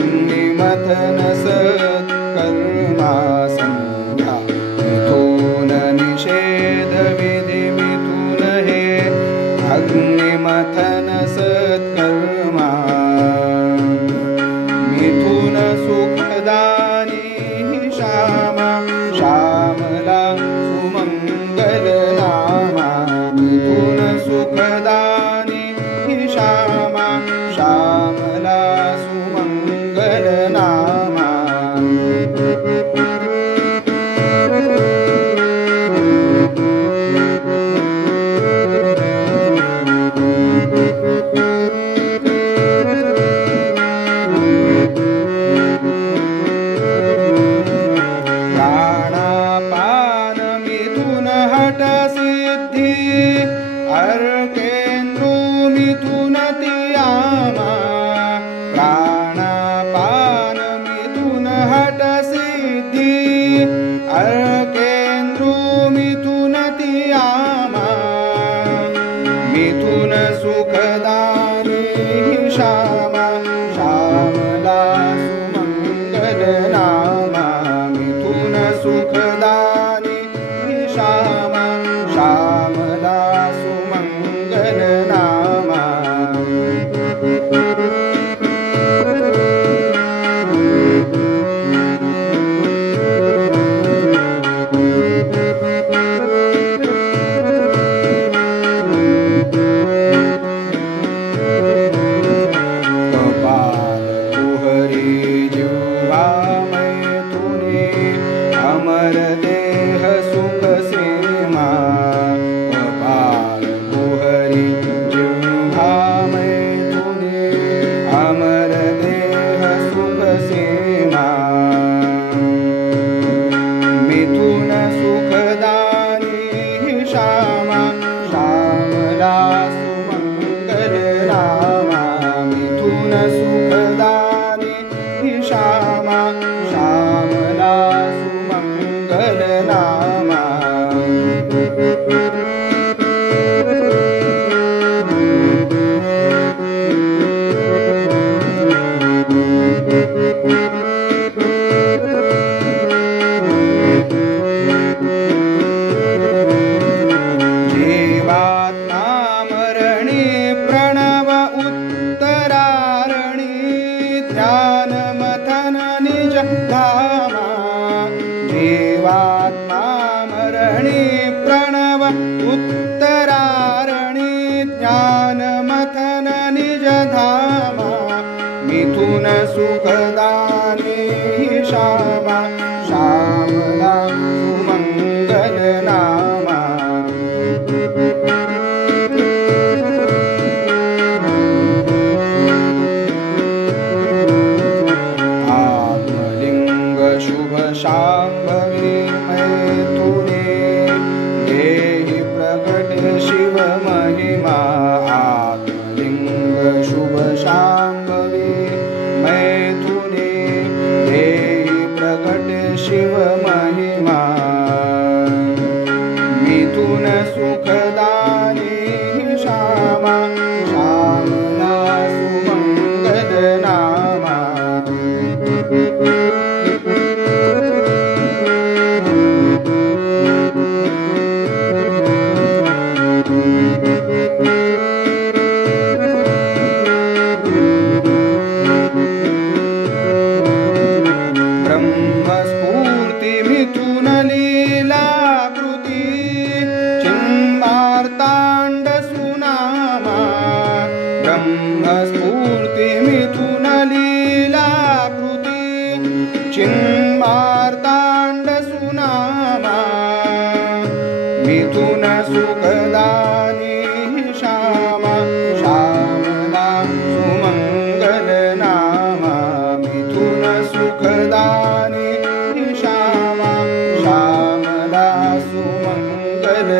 अग्निमथन सत्कर्मा संध्या मिथुन निषेध विधि मिथुन हे अग्निमथन सत्कर्मा मिथुन सुखदानी श्यामा श्यामला सुमंगल नामा मिथुन सुखदानी श्यामा श्यामला सुमंगल नामा प्राणापान मिथुन हठ सिद्धि अर्केन्द्रु मिथुन तियामा प्राणापान मिथुन हठ सिद्धि अर्केन्द्रु मिथुन तियामा मिथुन सुखदानी श्यामा श्यामला सुमंगल नामा मिथुन सुखदानी श्यामा श्यामला सुमंगल नामा कपाल कुहरी जिह्वा मैथुने अमर देह सुख सीमा कपाल कुहरी जिह्वा मैथुने अमर देह सुख सीमा मिथुन सुखदानी श्यामा श्यामला सुमंगल नामा मिथुन सुखदानी श्यामा श्यामला सुमंगल नामा जीवात्मामरणी प्रणव उत्तरारणी ध्यान मथन निज धामा जीवात्मामरणी प्रणव उत्तरारणी ध्यान मथन निज धामा मिथुन सुखदानी श्यामा श्यामला सुमंगल नामा आत्मलिंग शुभ शांभवी मैथुने देहि प्रकट शिव महिमा आत्मलिंग शुभ शांभवी मैथुने देहि प्रकट शिव महिमा मिथुन सुखदानी श्यामा श्यामला सुमंगल नामा ब्रह्मस्फूर्ति मिथुन लीलाकृति चिन्मार्ताण्ड सुनामा ब्रह्मस्फूर्ति मिथुन लीलाकृति चिन्मार्ताण्ड सुनामा मिथुन सुखदानी श्यामा श्यामला सुमंगल नामा मिथुन सुखदानी श्यामा श्यामला सुमंगल